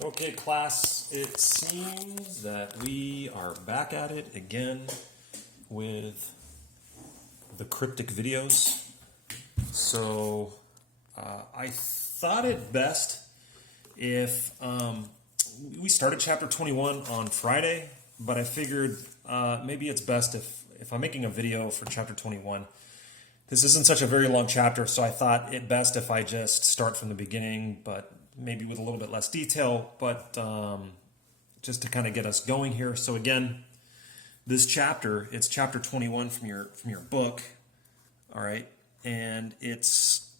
Okay, class, it seems that we are back at it again with the cryptic videos. So I thought it best if we started chapter 21 on Friday, but I figured maybe it's best if I'm making a video for chapter 21. This isn't such a very long chapter, so I thought it best if I just start from the beginning, but maybe with a little bit less detail, but just to kind of get us going here. So again, this chapter, it's chapter 21 from your book, all right, and it's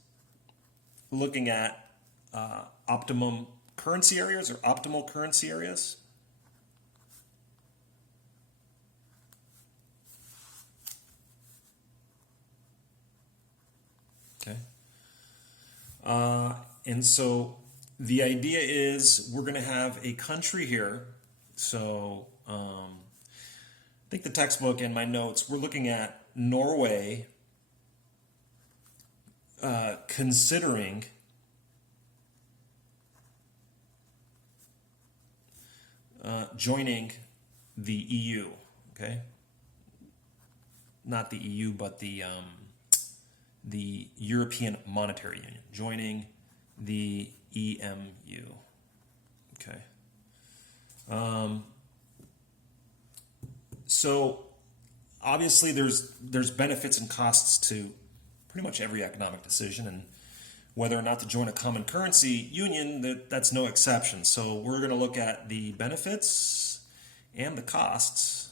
looking at optimum currency areas or optimal currency areas. Okay. And so the idea is we're going to have a country here. So I think the textbook and my notes, we're looking at Norway considering joining the EU. Okay, not the EU, but the European Monetary Union, joining the EMU. Okay. So obviously there's benefits and costs to pretty much every economic decision, and whether or not to join a common currency union, that's no exception. So we're going to look at the benefits and the costs.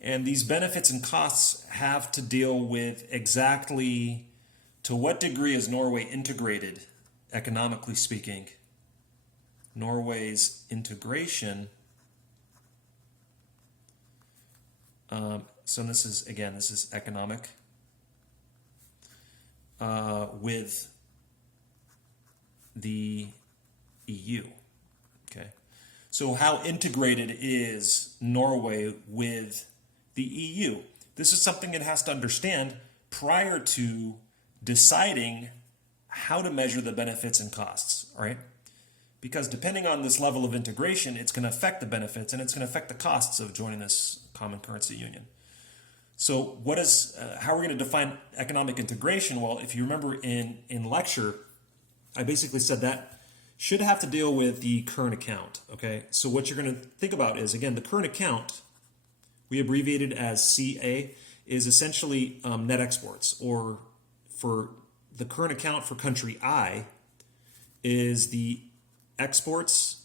And these benefits and costs have to deal with exactly to what degree is Norway integrated, economically speaking. Norway's integration. So this is economic with the EU. Okay. So how integrated is Norway with the EU? This is something it has to understand prior to deciding how to measure the benefits and costs, all right? Because depending on this level of integration, it's going to affect the benefits and it's going to affect the costs of joining this common currency union. So how are we going to define economic integration? Well, if you remember in lecture, I basically said that should have to deal with the current account, okay? So what you're going to think about is, again, the current account, we abbreviated as CA, is essentially net exports, or for the current account for country I is the exports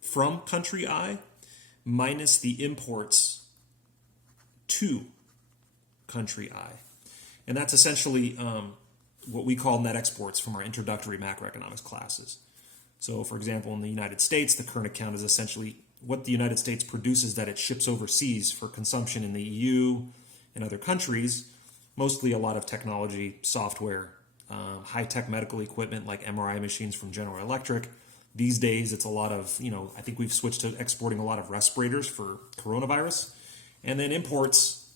from country I minus the imports to country I. And that's essentially what we call net exports from our introductory macroeconomics classes. So for example, in the United States, the current account is essentially what the United States produces that it ships overseas for consumption in the EU and other countries, mostly a lot of technology, software, high-tech medical equipment like MRI machines from General Electric. These days, it's a lot of, I think we've switched to exporting a lot of respirators for coronavirus. And then imports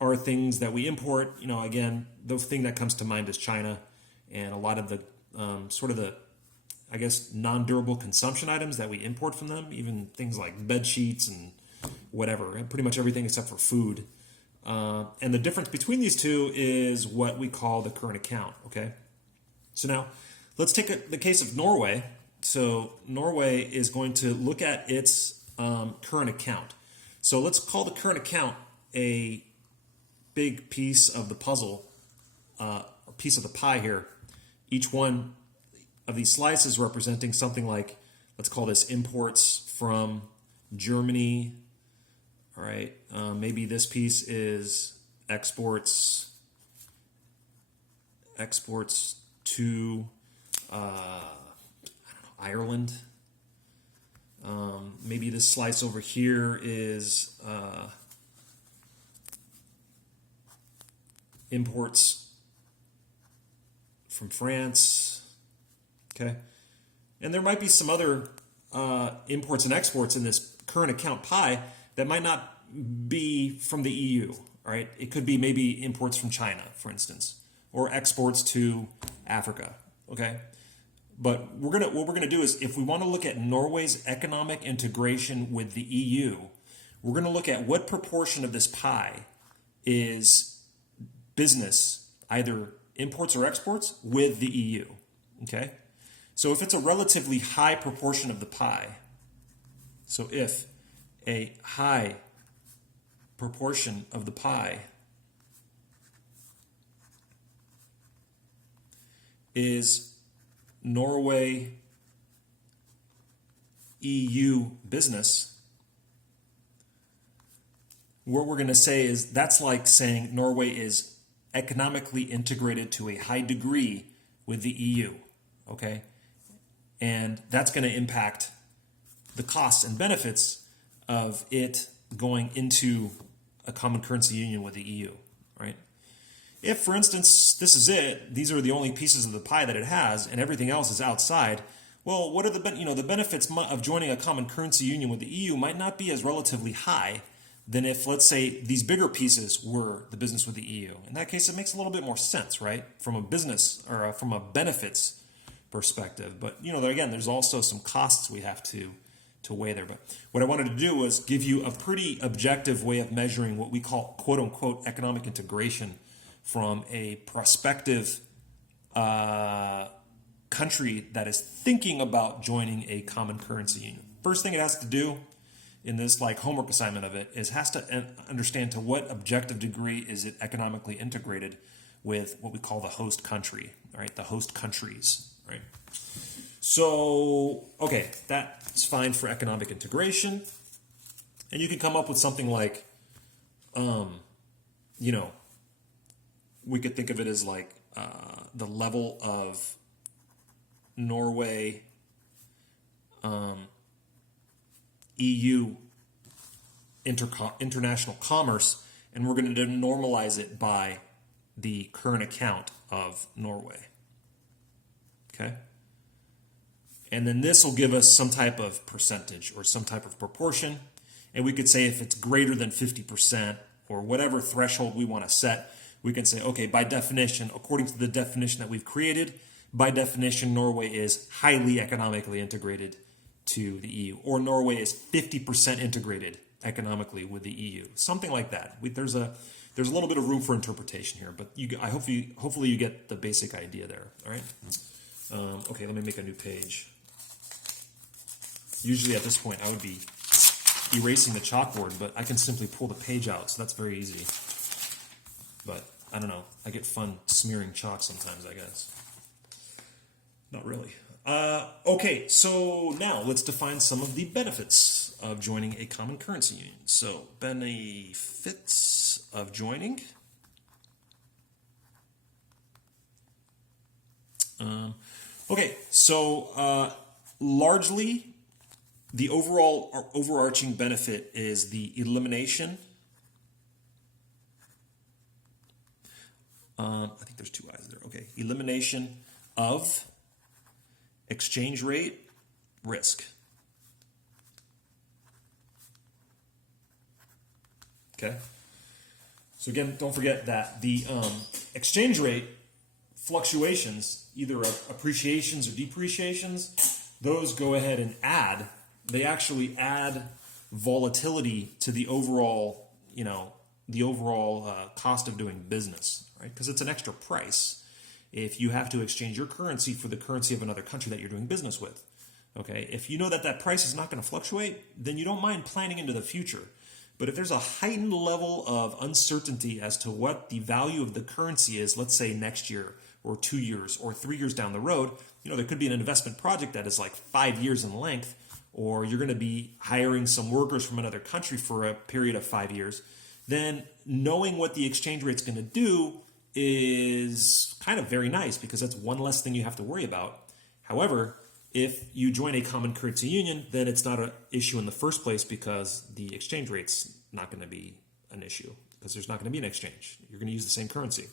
are things that we import. Again, the thing that comes to mind is China and a lot of the non-durable consumption items that we import from them, even things like bed sheets and whatever, and pretty much everything except for food. And the difference between these two is what we call the current account, okay? So now, let's take the case of Norway. So Norway is going to look at its current account. So let's call the current account a big piece of the puzzle, a piece of the pie here. Each one of these slices representing something like, let's call this imports from Germany. All right, maybe this piece is exports to Ireland. Maybe this slice over here is imports from France. Okay, and there might be some other imports and exports in this current account pie that might not be from the EU, right? It could be maybe imports from China, for instance, or exports to Africa, okay? But what we're gonna do is, if we want to look at Norway's economic integration with the EU, we're gonna look at what proportion of this pie is business, either imports or exports, with the EU. Okay, so if it's a relatively high proportion of the pie, so if a high proportion of the pie is Norway EU business, what we're going to say is that's like saying Norway is economically integrated to a high degree with the EU, okay? And that's going to impact the costs and benefits of it going into a common currency union with the EU, right? If, for instance, this is it, these are the only pieces of the pie that it has, and everything else is outside, well, what are the benefits of joining a common currency union with the EU might not be as relatively high than if, let's say, these bigger pieces were the business with the EU. In that case, it makes a little bit more sense, right? From a business or from a benefits perspective. But, again, there's also some costs we have to weigh there. But what I wanted to do was give you a pretty objective way of measuring what we call, quote unquote, economic integration from a prospective country that is thinking about joining a common currency union. First thing it has to do in this homework assignment of it is has to understand to what objective degree is it economically integrated with what we call the host country, right? The host countries, right? So, okay, that's fine for economic integration. And you can come up with something like, we could think of it as the level of Norway EU international commerce, and we're going to normalize it by the current account of Norway. Okay? And then this will give us some type of percentage or some type of proportion, and we could say if it's greater than 50% or whatever threshold we want to set, we can say, okay, by definition, according to the definition that we've created, by definition, Norway is highly economically integrated to the EU, or Norway is 50% integrated economically with the EU, something like that. There's a little bit of room for interpretation here, but hopefully you get the basic idea there. All right. Okay, let me make a new page. Usually at this point I would be erasing the chalkboard, but I can simply pull the page out, so that's very easy. But I don't know. I get fun smearing chalk sometimes, I guess. Not really. Okay, so now let's define some of the benefits of joining a common currency union. So, benefits of joining. Okay, so largely the overarching benefit is the elimination. I think there's two I's there. Okay, elimination of exchange rate risk. Okay. So again, don't forget that the exchange rate fluctuations, either appreciations or depreciations, those go ahead and they actually add volatility to the overall, cost of doing business, right? Because it's an extra price if you have to exchange your currency for the currency of another country that you're doing business with. Okay, if you know that price is not going to fluctuate, then you don't mind planning into the future. But if there's a heightened level of uncertainty as to what the value of the currency is, let's say next year or 2 years or 3 years down the road, there could be an investment project that is like 5 years in length, or you're going to be hiring some workers from another country for a period of 5 years, then knowing what the exchange rate's going to do is kind of very nice because that's one less thing you have to worry about. However, if you join a common currency union, then it's not an issue in the first place because the exchange rate's not going to be an issue because there's not going to be an exchange. You're going to use the same currency.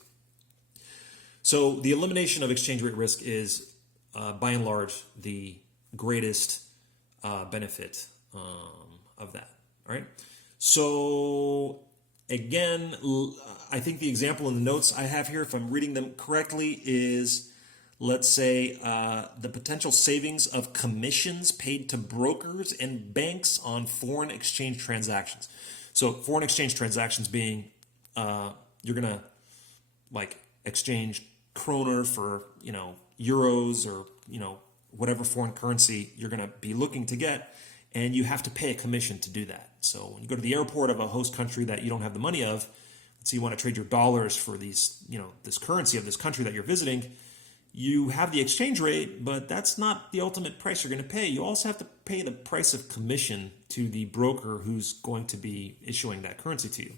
So the elimination of exchange rate risk is, by and large, the greatest benefit of that. All right. So again, I think the example in the notes I have here, if I'm reading them correctly, is let's say the potential savings of commissions paid to brokers and banks on foreign exchange transactions. So foreign exchange transactions being you're gonna like exchange kroner for euros or whatever foreign currency you're gonna be looking to get, and you have to pay a commission to do that. So when you go to the airport of a host country that you don't have the money of, so you want to trade your dollars for these, this currency of this country that you're visiting, you have the exchange rate, but that's not the ultimate price you're going to pay. You also have to pay the price of commission to the broker who's going to be issuing that currency to you.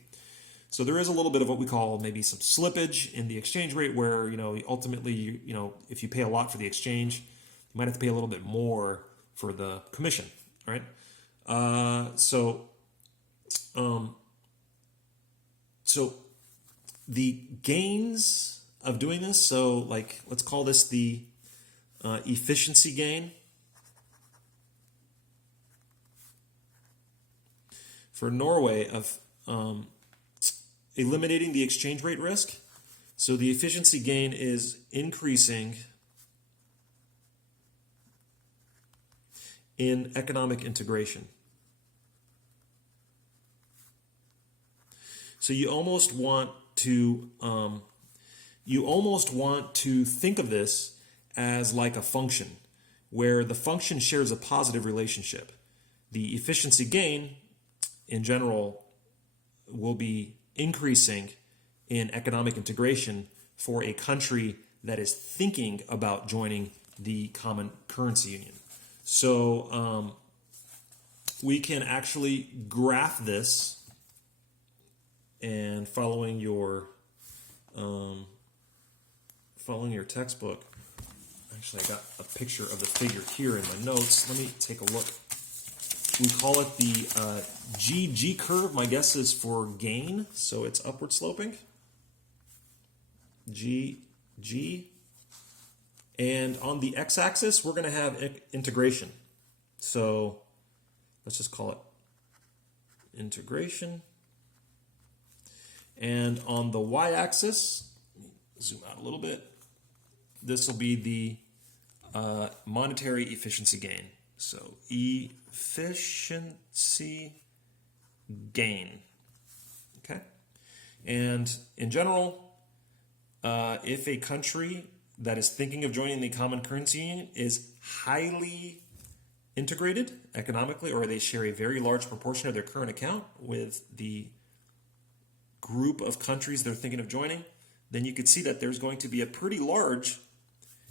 So there is a little bit of what we call maybe some slippage in the exchange rate where, ultimately, if you pay a lot for the exchange, you might have to pay a little bit more for the commission, all right? So the gains of doing this, so like let's call this the efficiency gain. For Norway of eliminating the exchange rate risk. So the efficiency gain is increasing in economic integration. So you almost want to think of this as like a function, where the function shares a positive relationship. The efficiency gain, in general, will be increasing in economic integration for a country that is thinking about joining the common currency union. So we can actually graph this, and following your textbook. Actually, I got a picture of the figure here in my notes. Let me take a look. We call it the GG curve. My guess is for gain, so it's upward sloping. GG. And on the x-axis, we're going to have integration. So let's just call it integration. And on the y-axis, zoom out a little bit, this will be the monetary efficiency gain. So efficiency gain. Okay? And in general, if a country that is thinking of joining the common currency union is highly integrated economically, or they share a very large proportion of their current account with the group of countries they're thinking of joining, then you could see that there's going to be a pretty large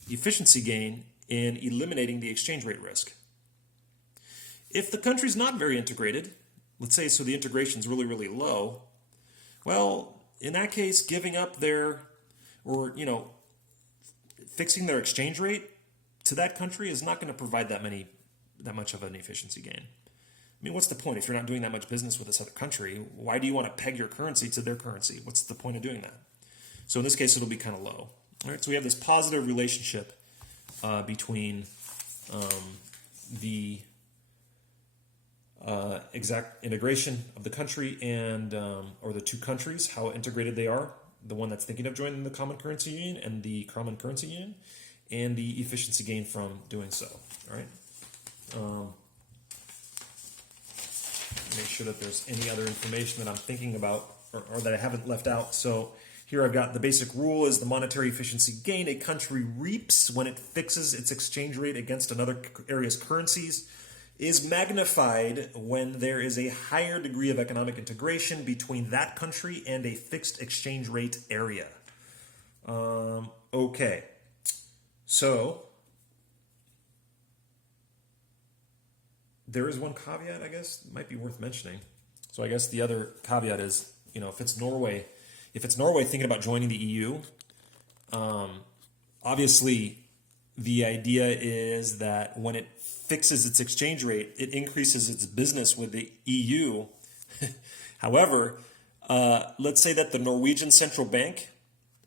efficiency gain in eliminating the exchange rate risk. If the country's not very integrated, let's say so the integration is really, really low, well, in that case, giving up their, or, fixing their exchange rate to that country is not going to provide that much of an efficiency gain. I mean, what's the point? If you're not doing that much business with this other country, why do you want to peg your currency to their currency? What's the point of doing that? So in this case, it'll be kind of low. All right, so we have this positive relationship between the exact integration of the country and, or the two countries, how integrated they are, the one that's thinking of joining the common currency union and the common currency union, and the efficiency gain from doing so. All right. Make sure that there's any other information that I'm thinking about or that I haven't left out. So here I've got the basic rule is the monetary efficiency gain a country reaps when it fixes its exchange rate against another area's currencies is magnified when there is a higher degree of economic integration between that country and a fixed exchange rate area. Okay, so there is one caveat, I guess, might be worth mentioning. So I guess the other caveat is, if it's Norway thinking about joining the EU, obviously the idea is that when it fixes its exchange rate, it increases its business with the EU. However, let's say that the Norwegian central bank,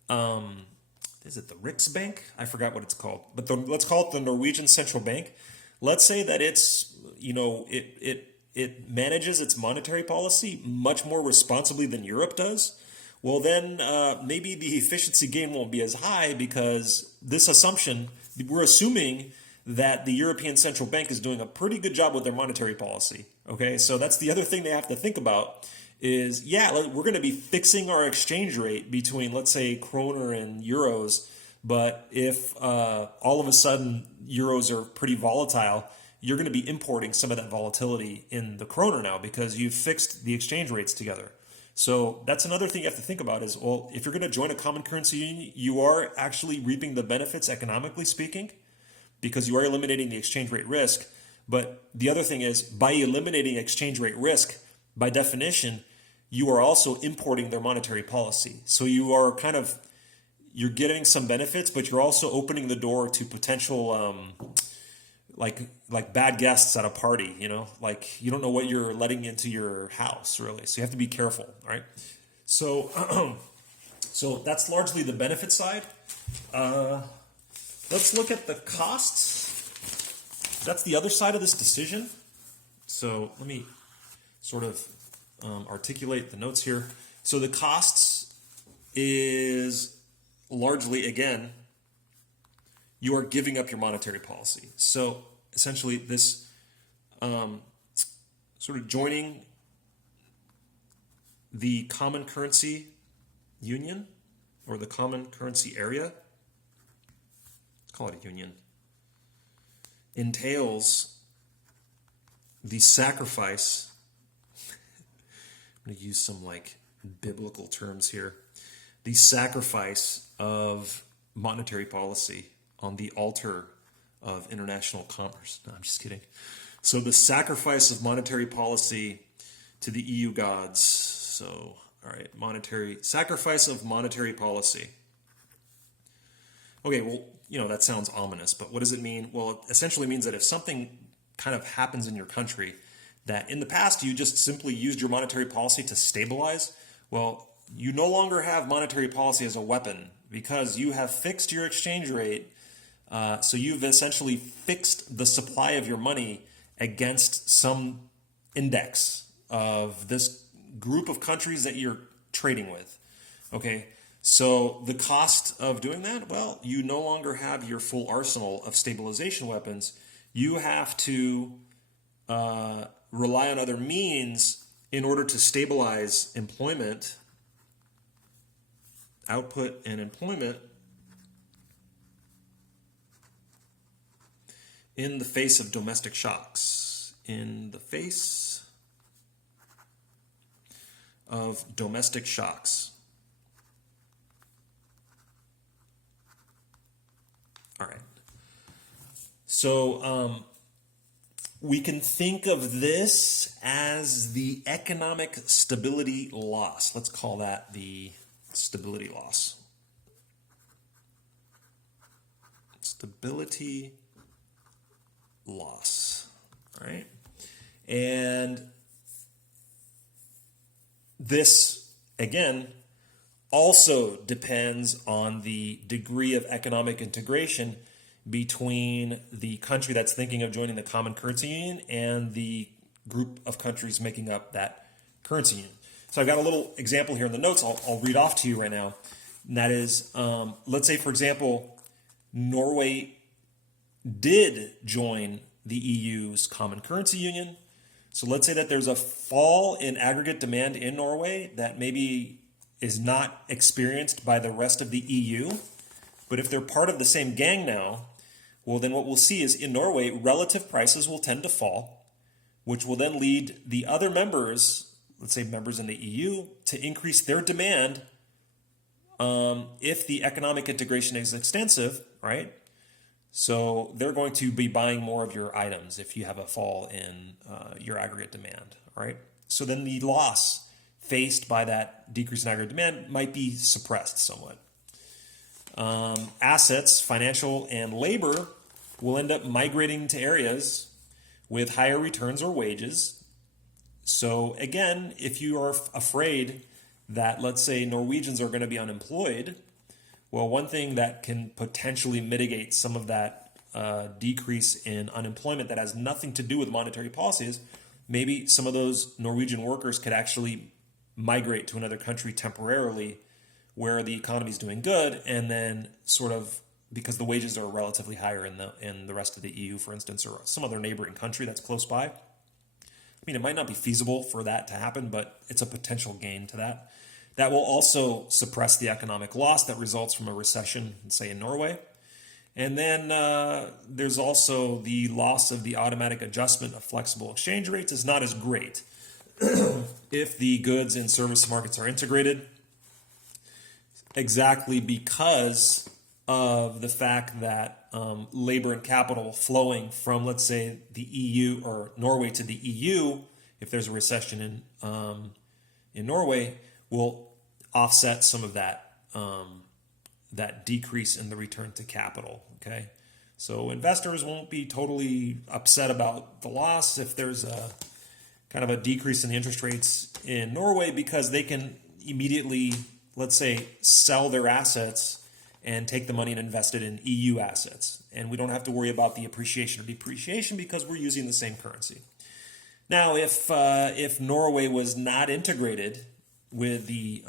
is it the Riksbank? I forgot what it's called, but let's call it the Norwegian central bank. Let's say that it's, it manages its monetary policy much more responsibly than Europe does. well, then maybe the efficiency gain won't be as high because this assumption, we're assuming that the European Central Bank is doing a pretty good job with their monetary policy. Okay, so that's the other thing they have to think about is, yeah, we're going to be fixing our exchange rate between, let's say, kroner and euros. But if all of a sudden euros are pretty volatile, you're going to be importing some of that volatility in the kroner now because you've fixed the exchange rates together. So that's another thing you have to think about is, well, if you're going to join a common currency union, you are actually reaping the benefits economically speaking because you are eliminating the exchange rate risk. But the other thing is, by eliminating exchange rate risk, by definition, you are also importing their monetary policy. So you are you're getting some benefits, but you're also opening the door to potential like bad guests at a party, like you don't know what you're letting into your house really. So you have to be careful, right? So, so that's largely the benefit side. Let's look at the costs. That's the other side of this decision. So let me sort of articulate the notes here. So the costs is largely, again, you are giving up your monetary policy. So essentially this sort of joining the common currency union or the common currency area, let's call it a union, entails the sacrifice, I'm going to use some like biblical terms here, the sacrifice of monetary policy on the altar of international commerce. No, I'm just kidding. So the sacrifice of monetary policy to the EU gods. So, all right, sacrifice of monetary policy. Okay, well, that sounds ominous, but what does it mean? Well, it essentially means that if something kind of happens in your country that in the past you just simply used your monetary policy to stabilize, well, you no longer have monetary policy as a weapon because you have fixed your exchange rate. So you've essentially fixed the supply of your money against some index of this group of countries that you're trading with. Okay, so the cost of doing that, well, you no longer have your full arsenal of stabilization weapons. You have to rely on other means in order to stabilize employment, output and employment in the face of domestic shocks. In the face of domestic shocks. All right. So we can think of this as the economic stability loss. Let's call that the stability loss. Stability loss. All right. And this, again, also depends on the degree of economic integration between the country that's thinking of joining the common currency union and the group of countries making up that currency union. So I've got a little example here in the notes I'll read off to you right now. And that is, let's say, for example, Norway did join the EU's common currency union. So let's say that there's a fall in aggregate demand in Norway that maybe is not experienced by the rest of the EU. But if they're part of the same gang now, well, then what we'll see is in Norway, relative prices will tend to fall, which will then lead the other members, let's say members in the EU, to increase their demand if the economic integration is extensive, right? So they're going to be buying more of your items if you have a fall in your aggregate demand, right? So then the loss faced by that decrease in aggregate demand might be suppressed somewhat. Assets, financial and labor, will end up migrating to areas with higher returns or wages. So again, if you are afraid that, let's say, Norwegians are going to be unemployed, well, one thing that can potentially mitigate some of that decrease in unemployment that has nothing to do with monetary policies, maybe some of those Norwegian workers could actually migrate to another country temporarily where the economy is doing good, and then sort of because the wages are relatively higher in the rest of the EU, for instance, or some other neighboring country that's close by. I mean, it might not be feasible for that to happen, but it's a potential gain to that. That will also suppress the economic loss that results from a recession, say in Norway. And then there's also the loss of the automatic adjustment of flexible exchange rates is not as great if the goods and service markets are integrated, exactly because of the fact that labor and capital flowing from, let's say, the EU or Norway to the EU, if there's a recession in Norway, will offset some of that that decrease in the return to capital. Okay, so investors won't be totally upset about the loss if there's a kind of a decrease in the interest rates in Norway, because they can immediately, let's say, sell their assets and take the money and invest it in EU assets. And we don't have to worry about the appreciation or depreciation because we're using the same currency. Now, if Norway was not integrated with the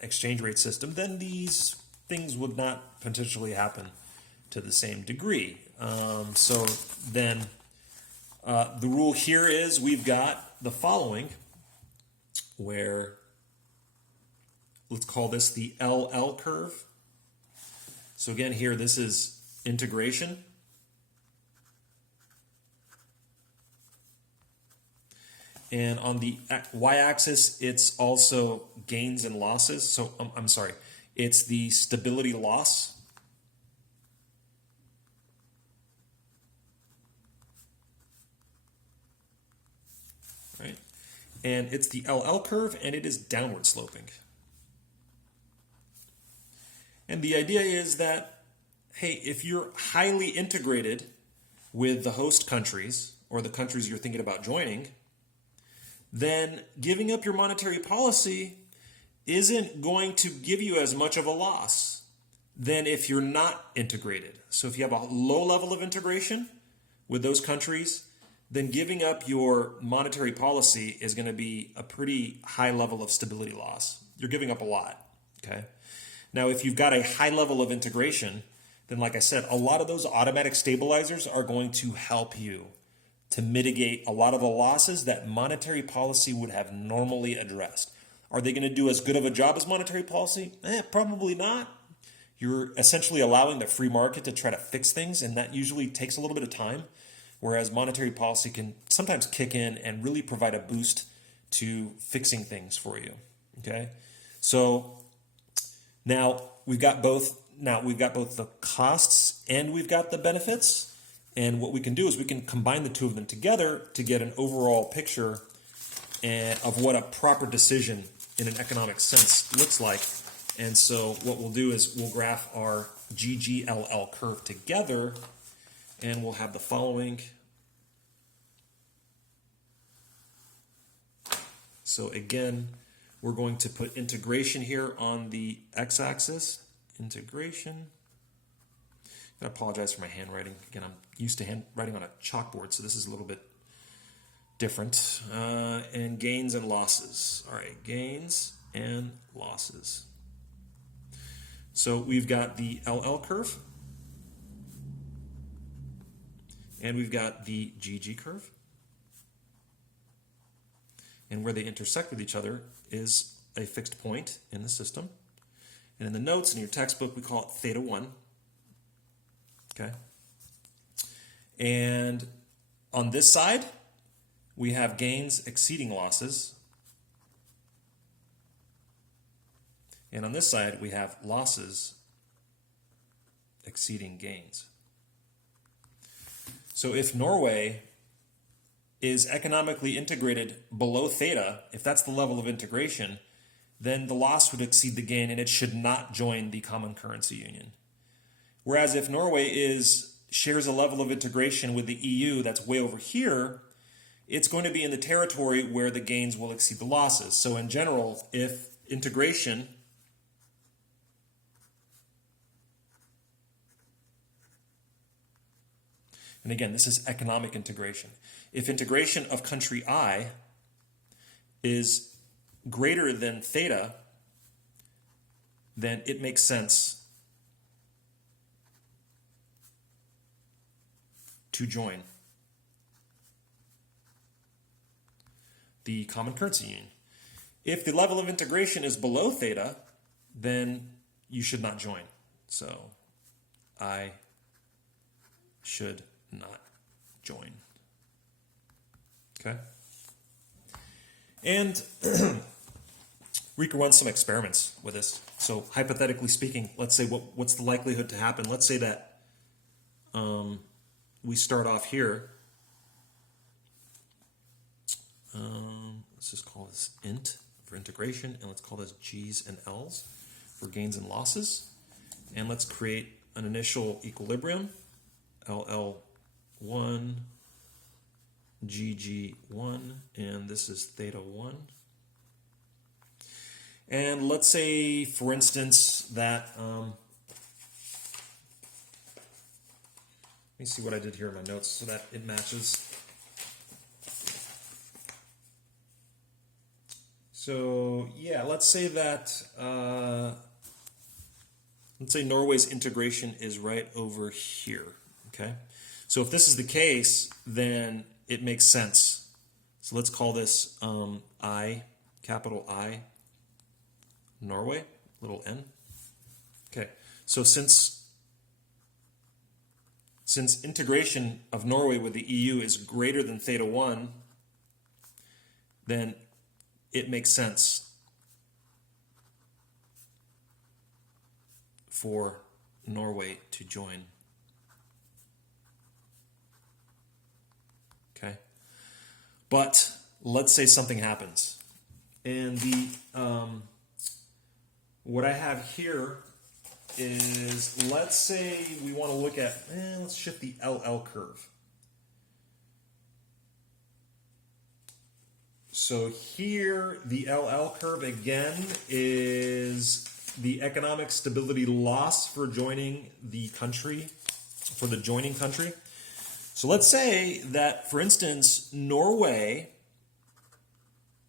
exchange rate system, then these things would not potentially happen to the same degree. So then the rule here is we've got the following, where let's call this the LL curve. So again, here this is integration. And on the y-axis, it's also gains and losses. So I'm sorry, it's the stability loss. Right? And it's the LL curve, and it is downward sloping. And the idea is that, hey, if you're highly integrated with the host countries or the countries you're thinking about joining, then giving up your monetary policy isn't going to give you as much of a loss than if you're not integrated. So if you have a low level of integration with those countries, then giving up your monetary policy is going to be a pretty high level of stability loss. You're giving up a lot, okay? Now, if you've got a high level of integration, then like I said, a lot of those automatic stabilizers are going to help you to mitigate a lot of the losses that monetary policy would have normally addressed. Are they going to do as good of a job as monetary policy? Probably not. You're essentially allowing the free market to try to fix things, and that usually takes a little bit of time, whereas monetary policy can sometimes kick in and really provide a boost to fixing things for you. Okay? So now we've got both the costs and we've got the benefits. And what we can do is we can combine the two of them together to get an overall picture of what a proper decision in an economic sense looks like. And so what we'll do is we'll graph our GGLL curve together, and we'll have the following. So again, we're going to put integration here on the x-axis. Integration. I apologize for my handwriting. Again, I'm used to handwriting on a chalkboard, so this is a little bit different. And gains and losses. All right, gains and losses. So we've got the LL curve, and we've got the GG curve. And where they intersect with each other is a fixed point in the system. And in the notes in your textbook, we call it theta 1. Okay. And on this side, we have gains exceeding losses. And on this side, we have losses exceeding gains. So if Norway is economically integrated below theta, if that's the level of integration, then the loss would exceed the gain and it should not join the common currency union. Whereas if Norway shares a level of integration with the EU that's way over here, it's going to be in the territory where the gains will exceed the losses. So in general, if integration and again, this is economic integration. If integration of country I is greater than theta, then it makes sense to join the common currency union. If the level of integration is below theta, then you should not join. So I should not join. Okay? And we could run some experiments with this. So hypothetically speaking, let's say what's the likelihood to happen? Let's say that we start off here. Let's just call this int for integration, and let's call this G's and L's for gains and losses. And let's create an initial equilibrium, LL1, GG1, and this is theta 1. And let's say, for instance, that, let me see what I did here in my notes so that it matches. So, yeah, let's say that, let's say Norway's integration is right over here, okay? So if this is the case, then it makes sense. So let's call this I, capital I, Norway, little n. Okay, so since integration of Norway with the EU is greater than theta 1, then it makes sense for Norway to join. Okay, but let's say something happens, and the what I have here is, let's say we want to look at, let's shift the LL curve. So here, the LL curve again is the economic stability loss for joining the country, for the joining country. So let's say that, for instance, Norway,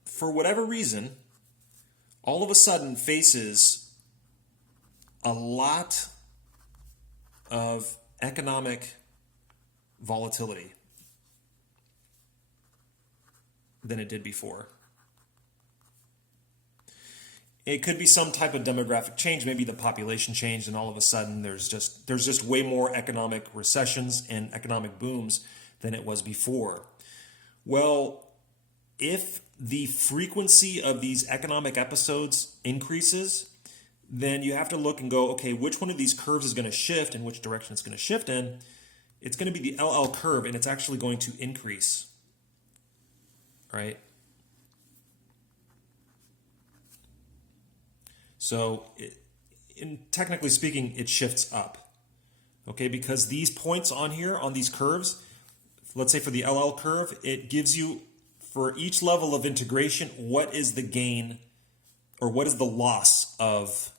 for whatever reason, all of a sudden faces a lot of economic volatility than it did before. It could be some type of demographic change. Maybe the population changed, and all of a sudden there's just way more economic recessions and economic booms than it was before. Well, if the frequency of these economic episodes increases, then you have to look and go, okay, which one of these curves is going to shift and which direction it's going to shift in? It's going to be the LL curve, and it's actually going to increase, right? So, technically speaking, it shifts up, okay? Because these points on here, on these curves, let's say for the LL curve, it gives you, for each level of integration, what is the gain or what is the loss of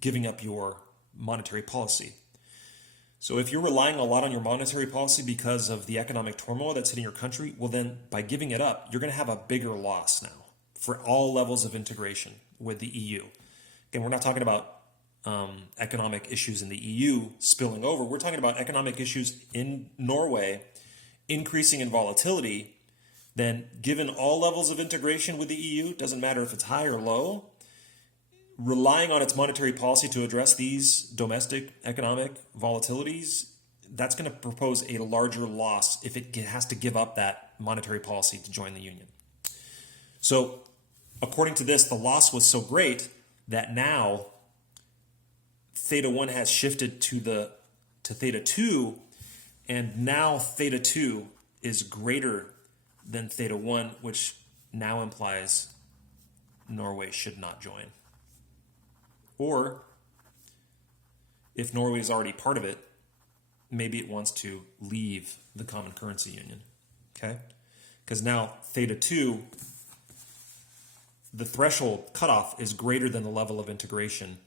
giving up your monetary policy. So if you're relying a lot on your monetary policy because of the economic turmoil that's hitting your country, well then by giving it up, you're going to have a bigger loss now for all levels of integration with the EU. Again, we're not talking about economic issues in the EU spilling over. We're talking about economic issues in Norway increasing in volatility. Then given all levels of integration with the EU, doesn't matter if it's high or low, relying on its monetary policy to address these domestic economic volatilities, that's going to propose a larger loss if it has to give up that monetary policy to join the union. So according to this, the loss was so great that now theta 1 has shifted to theta 2, and now theta 2 is greater than theta 1, which now implies Norway should not join. Or if Norway is already part of it, maybe it wants to leave the common currency union, okay? Because now theta 2, the threshold cutoff is greater than the level of integration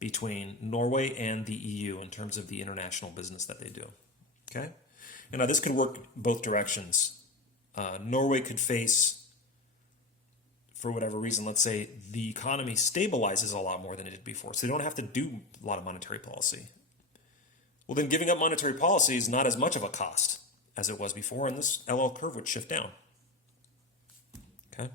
between Norway and the EU in terms of the international business that they do, okay? And now this could work both directions. Norway could face, for whatever reason, let's say the economy stabilizes a lot more than it did before, so they don't have to do a lot of monetary policy. Well, then giving up monetary policy is not as much of a cost as it was before, and this LL curve would shift down. Okay.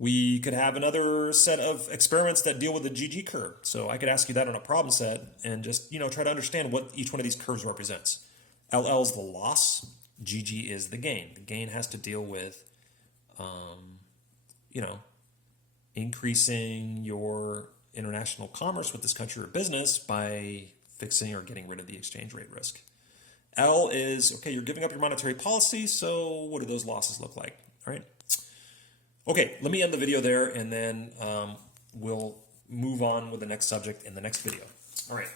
We could have another set of experiments that deal with the GG curve. So I could ask you that on a problem set and just, try to understand what each one of these curves represents. LL is the loss. GG is the gain. The gain has to deal with, increasing your international commerce with this country or business by fixing or getting rid of the exchange rate risk. L is, okay, you're giving up your monetary policy, so what do those losses look like? All right. Okay, let me end the video there, and then we'll move on with the next subject in the next video. All right.